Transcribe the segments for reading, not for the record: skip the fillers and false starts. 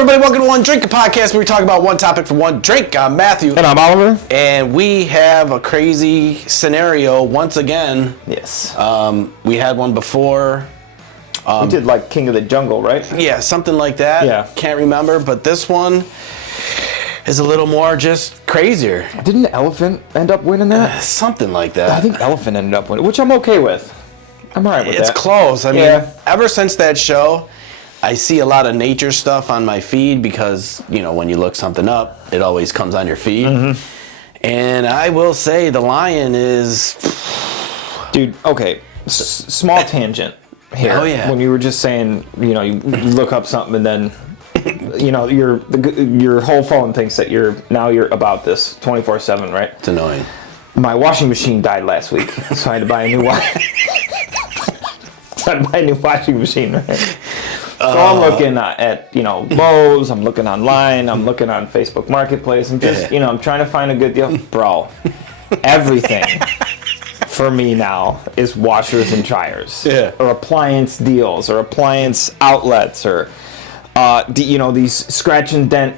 everybody. Welcome to One Drink Podcast, where we talk about one topic for one drink. I'm Matthew. And I'm Oliver. And we have a crazy scenario once again. Yes. We had one before. We did like King of the Jungle, right? Yeah, something like that. Yeah. Can't remember, but this one is a little more just crazier. Didn't Elephant end up winning that? Something like that. I think Elephant ended up winning, which I'm okay with. I'm alright with that. It's close. I mean, Yeah. ever since that show, I see a lot of nature stuff on my feed because, you know, when you look something up, it always comes on your feed. Mm-hmm. And I will say the lion is... Dude, okay. Small tangent here. Oh, yeah. When you were just saying, you know, you look up something and then, you know, your whole phone thinks that you're about this 24/7, right? It's annoying. My washing machine died last week, so I had to buy a new one. Washing machine, right? So I'm looking at, you know, Lowe's, I'm looking online, I'm looking on Facebook Marketplace, I'm just, you know, I'm trying to find a good deal. Bro, everything for me now is washers and dryers. Yeah. Or appliance deals, or appliance outlets, or, you know, these scratch and dent,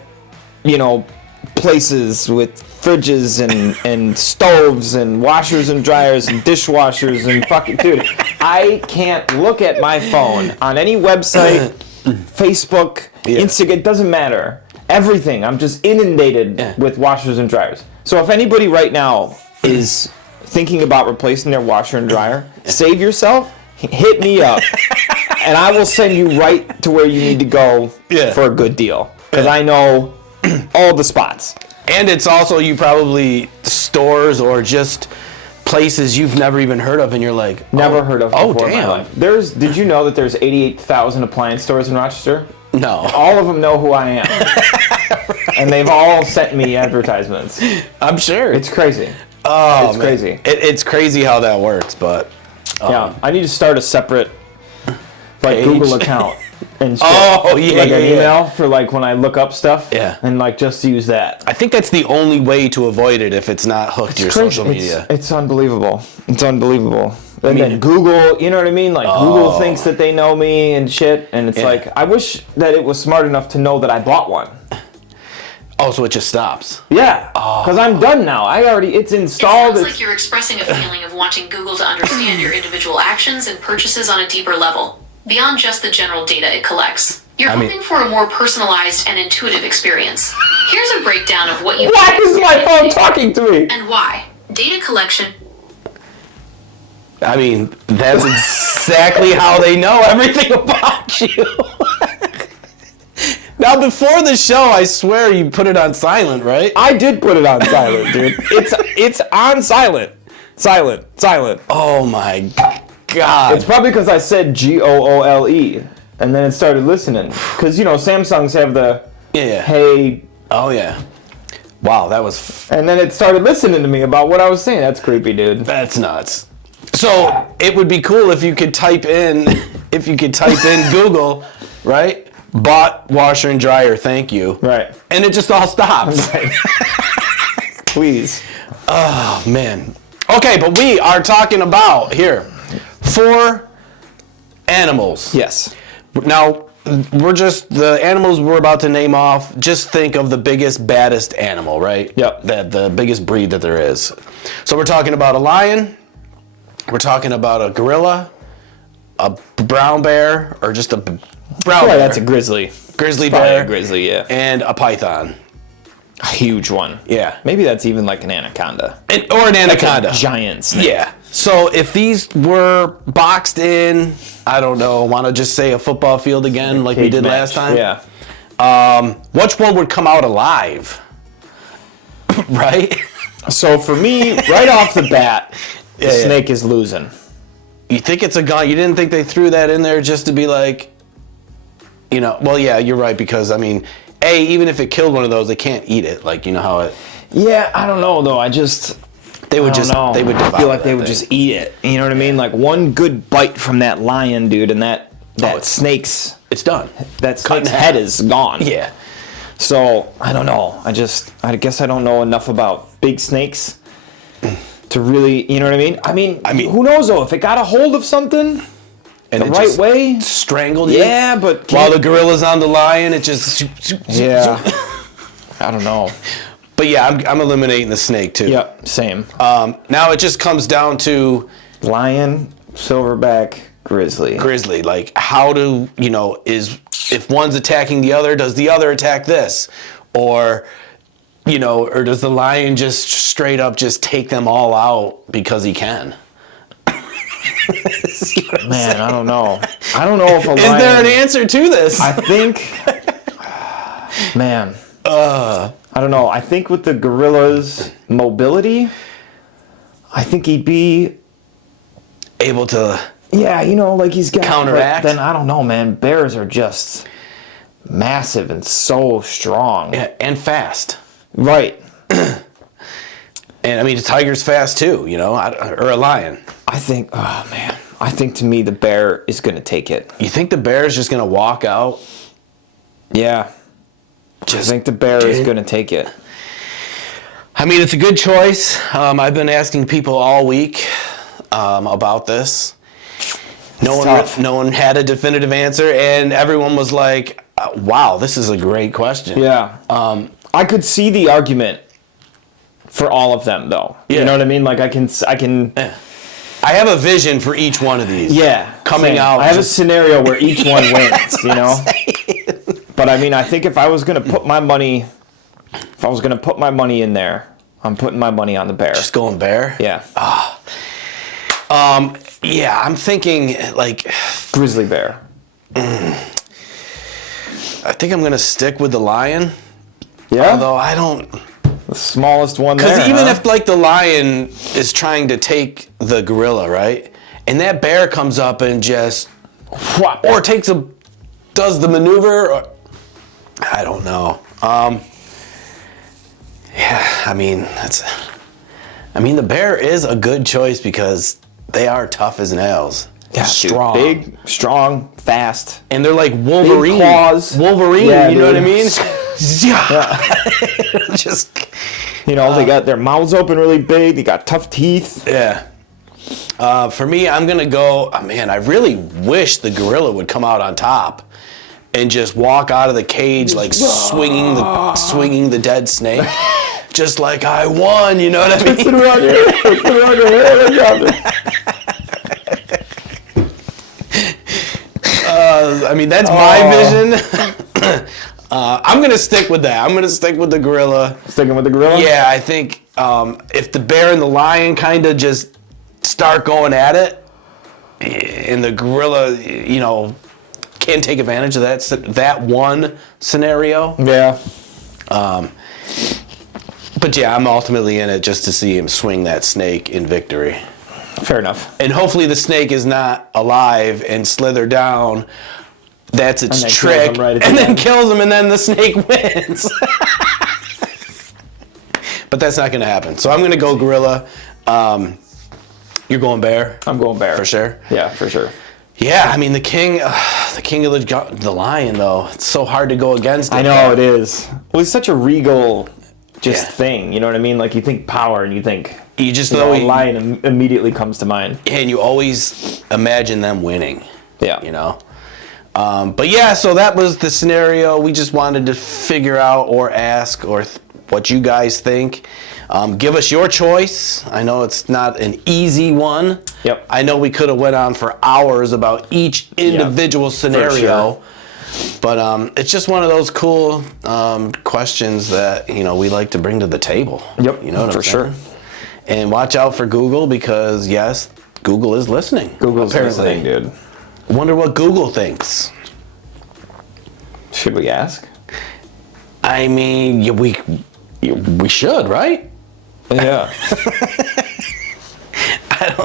you know, places with fridges and stoves and washers and dryers and dishwashers and fucking... Dude, I can't look at my phone on any website, Facebook, Instagram, it doesn't matter. Everything. I'm just inundated with washers and dryers. So if anybody right now is thinking about replacing their washer and dryer, save yourself, hit me up, and I will send you right to where you need to go for a good deal. Because I know all the spots. And it's also you probably stores or just places you've never even heard of, and you're like, never heard of before damn. in my life. Did you know that there's 88,000 appliance stores in Rochester? No. All of them know who I am. Right. And they've all sent me advertisements. I'm sure. It's crazy. Oh, it's crazy. It's crazy how that works, but... yeah, I need to start a separate Google account. And shit. Like an email for like when I look up stuff. Yeah. And like just use that. I think that's the only way to avoid it if it's not hooked to your social media. It's unbelievable. It's unbelievable. And then Google, you know what I mean? Like Google thinks that they know me and shit. And it's like, I wish that it was smart enough to know that I bought one. Oh, so it just stops. Yeah. Because I'm done now. It's installed. It sounds like you're expressing a feeling of wanting Google to understand your individual actions and purchases on a deeper level, beyond just the general data it collects. You're hoping for a more personalized and intuitive experience. Here's a breakdown of what you... Why is my phone talking to me? And why. Data collection... I mean, that's exactly how they know everything about you. Now, before the show, I swear you put it on silent, right? I did put it on silent, dude. It's on silent. Silent. Oh my God. It's probably because I said GOOLE, and then it started listening. Because, you know, Samsungs have the hey. Oh, yeah. Wow, that was... And then it started listening to me about what I was saying. That's creepy, dude. That's nuts. So, it would be cool if you could type in Google, right? Bought washer and dryer, thank you. Right. And it just all stops. Right. Please. Oh, man. Okay, but we are talking about, here, 4 animals. Yes. Now, the animals we're about to name off, just think of the biggest, baddest animal, right? Yep. The biggest breed that there is. So we're talking about a lion, we're talking about a gorilla, a brown bear, or just a brown bear. That's a grizzly. Grizzly Probably bear. a grizzly, yeah. And a python. A huge one. Yeah. Maybe that's even like an anaconda. Or an anaconda. Like a giant snake. Yeah. So if these were boxed in, I don't know, want to just say a football field again like we did last time? Yeah. Which one would come out alive? Right? So for me, right off the bat, the snake is losing. You think it's a gun? You didn't think they threw that in there just to be like, you know, well, yeah, you're right, because, I mean, even if it killed one of those, they can't eat it. Like, you know how it... Yeah, I don't know, though. They would devour I feel like they would just eat it. You know what I mean? Like one good bite from that lion, dude, and that snake's... It's done. That snake's head is gone. Yeah. So, I don't know. I guess I don't know enough about big snakes to really, you know what I mean? I mean, who knows, though? If it got a hold of something... And the it right just way? strangled you. Yeah, but while the gorilla's on the lion, it just yeah. I don't know. But yeah, I'm eliminating the snake too. Yep, same. Now it just comes down to Lion, silverback, grizzly. grizzly. Like, how do if one's attacking the other, does the other attack this, or or does the lion just straight up just take them all out because he can? Man, I don't know. I don't know if a lion... Is there an answer to this? I think... Man. I don't know. I think with the gorilla's mobility, I think he'd be... able to... Yeah, like he's got... counteract? Then I don't know, man. Bears are just massive and so strong. Yeah, and fast. Right. And I mean, a tiger's fast too, or a lion. I think to me the bear is going to take it. You think the bear is just going to walk out? Yeah. I think the bear is going to take it. I mean, it's a good choice. I've been asking people all week about this. No one had a definitive answer, and everyone was like, wow, this is a great question. Yeah. I could see the argument for all of them, though. Yeah. You know what I mean? Like, I can. Yeah. I have a vision for each one of these. Yeah. Coming out. I have a scenario where each one wins, But I mean, I think if I was going to put my money in there, I'm putting my money on the bear. Just going bear? Yeah. Yeah, I'm thinking like grizzly bear. I think I'm going to stick with the lion. Yeah. Although I don't... The smallest one there. Because even if like the lion is trying to take the gorilla, right? And that bear comes up and just... Or does the maneuver... Or, I don't know. Yeah, I mean, the bear is a good choice because they are tough as nails. Yeah, strong. Dude, big, strong, fast. And they're like Wolverine. Big claws. Wolverine, yeah, you know what I mean? Yeah. Just... they got their mouths open really big. They got tough teeth. Yeah. For me, I'm going to go... Oh, man, I really wish the gorilla would come out on top and just walk out of the cage like swinging the dead snake. Just like I won, you know what I mean? Twist it around your head. I mean, that's my vision. I'm going to stick with that. I'm going to stick with the gorilla. Sticking with the gorilla? Yeah, I think if the bear and the lion kind of just start going at it, and the gorilla, can take advantage of that one scenario. Yeah. But yeah, I'm ultimately in it just to see him swing that snake in victory. Fair enough. And hopefully the snake is not alive and slither down. That's its trick. And then kills him, and then the snake wins. But that's not going to happen. So I'm going to go gorilla. You're going bear? I'm going bear. For sure? Yeah, for sure. Yeah, I mean, the king of the lion, though. It's so hard to go against him. I know, it is. Well, he's such a regal thing, you know what I mean? Like, you think power, and you think... You just know a lion immediately comes to mind. And you always imagine them winning. Yeah. But yeah, so that was the scenario. We just wanted to figure out or ask what you guys think. Give us your choice. I know it's not an easy one. Yep. I know we could have went on for hours about each individual scenario. For sure. But it's just one of those cool questions that we like to bring to the table. Yep. You know what I'm saying? Sure. And watch out for Google because yes, Google is listening. Google's listening, dude. Wonder what Google thinks. Should we ask? I mean, we should, right? Yeah.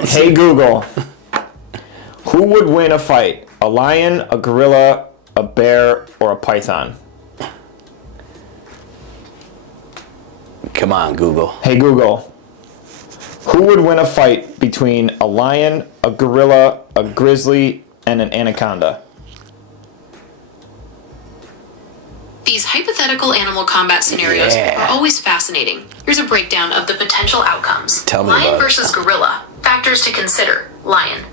Hey Google, who would win a fight? A lion, a gorilla, a bear, or a python? Come on, Google. Hey Google, who would win a fight between a lion, a gorilla, a grizzly, and an anaconda? These hypothetical animal combat scenarios are always fascinating. Here's a breakdown of the potential outcomes. Tell me Lion about it. versus gorilla. Factors to consider. Lion.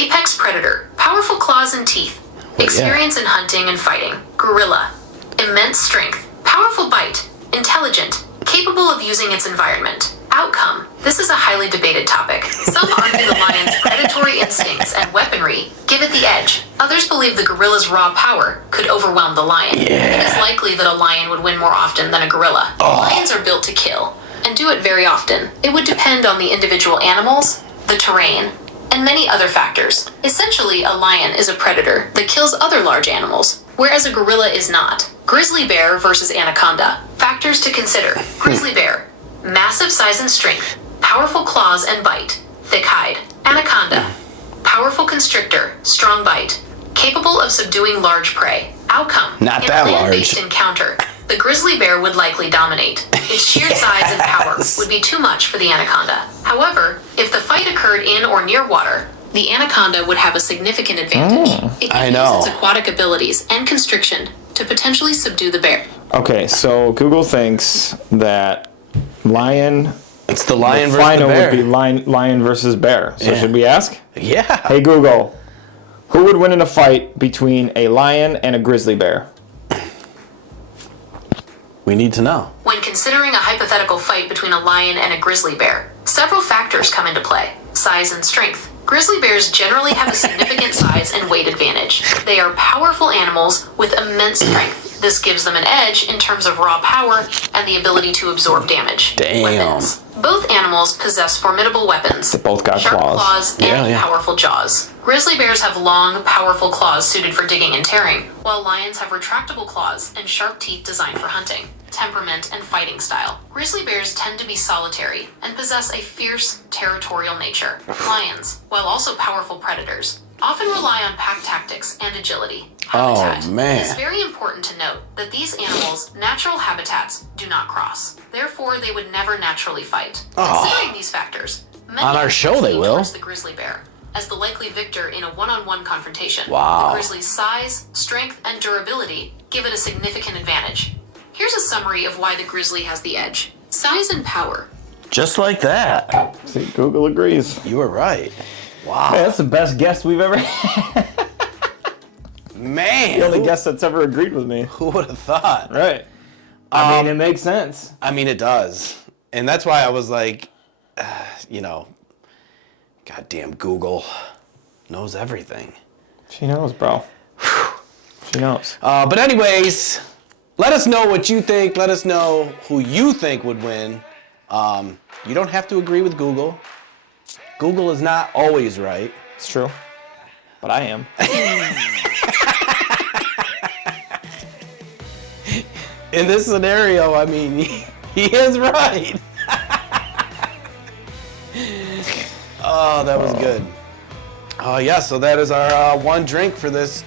Apex predator, powerful claws and teeth. Experience in hunting and fighting. Gorilla. Immense strength, powerful bite, intelligent, capable of using its environment. Outcome. This is a highly debated topic. Some argue the lion's predatory instincts and weaponry give it the edge. Others believe the gorilla's raw power could overwhelm the lion. It is likely that a lion would win more often than a gorilla. Lions are built to kill, and do it very often. It would depend on the individual animals, the terrain, and many other factors. Essentially, a lion is a predator that kills other large animals, whereas a gorilla is not. Grizzly bear versus anaconda. Factors to consider. Grizzly bear. Massive size and strength. Powerful claws and bite. Thick hide. Anaconda. Powerful constrictor. Strong bite. Capable of subduing large prey. Outcome. Not in that a large. land-based encounter, the grizzly bear would likely dominate. Its sheer size and power would be too much for the anaconda. However, if the fight occurred in or near water, the anaconda would have a significant advantage. It can use its aquatic abilities and constriction to potentially subdue the bear. Okay, so Google thinks that lion. It's the lion versus the final bear. would be lion versus bear. So should we ask? Yeah. Hey Google, who would win in a fight between a lion and a grizzly bear? We need to know. When considering a hypothetical fight between a lion and a grizzly bear, several factors come into play. Size and strength. Grizzly bears generally have a significant size and weight advantage. They are powerful animals with immense strength. This gives them an edge in terms of raw power and the ability to absorb damage. Damn. Weapons. Both animals possess formidable weapons. They both got sharp claws. and powerful jaws. Grizzly bears have long, powerful claws suited for digging and tearing, while lions have retractable claws and sharp teeth designed for hunting. Temperament and fighting style. Grizzly bears tend to be solitary and possess a fierce, territorial nature. Lions, while also powerful predators, often rely on pack tactics and agility. Habitat. man. It is very important to note that these animals' natural habitats do not cross. Therefore, they would never naturally fight. Considering these factors, many On our show they lean will. towards the grizzly bear as the likely victor in a one-on-one confrontation. Wow. The grizzly's size, strength, and durability give it a significant advantage. Here's a summary of why the grizzly has the edge. Size and power. Just like that. See, Google agrees. You were right. Wow. Hey, that's the best guest we've ever had. Man. The only guest that's ever agreed with me. Who would have thought? Right. I mean, it makes sense. I mean, it does. And that's why I was like, goddamn Google knows everything. She knows, bro. She knows. But anyways, let us know what you think. Let us know who you think would win. You don't have to agree with Google. Google is not always right. It's true. But I am. In this scenario, I mean, he is right. Oh, that was good. Yeah, so that is our one drink for this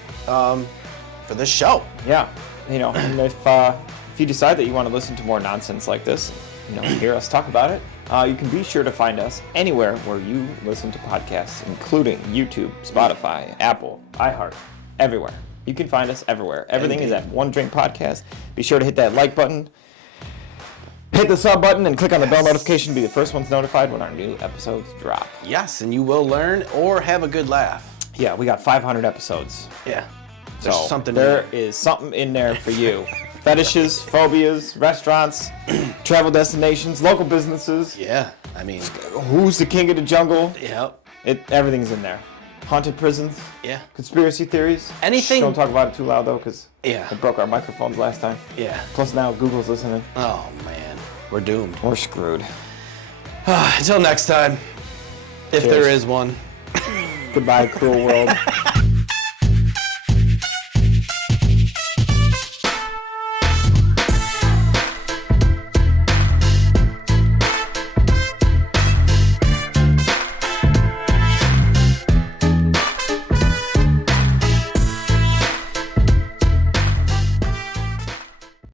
show. Yeah. And if you decide that you want to listen to more nonsense like this, hear us talk about it, you can be sure to find us anywhere where you listen to podcasts, including YouTube, Spotify, Apple, iHeart, everywhere. You can find us everywhere. Everything is at One Drink Podcast. Be sure to hit that like button, hit the sub button, and click on the bell notification to be the first ones notified when our new episodes drop. Yes, and you will learn or have a good laugh. Yeah, we got 500 episodes. Yeah. So there is something in there for you. Fetishes, phobias, restaurants, travel destinations, local businesses. Yeah, I mean, who's the king of the jungle? Yep. Everything's in there. Haunted prisons. Yeah. Conspiracy theories. Anything. Don't talk about it too loud though, because it broke our microphones last time. Yeah. Plus now Google's listening. Oh man, we're doomed. We're screwed. Until next time, if there is one. Goodbye, cruel world.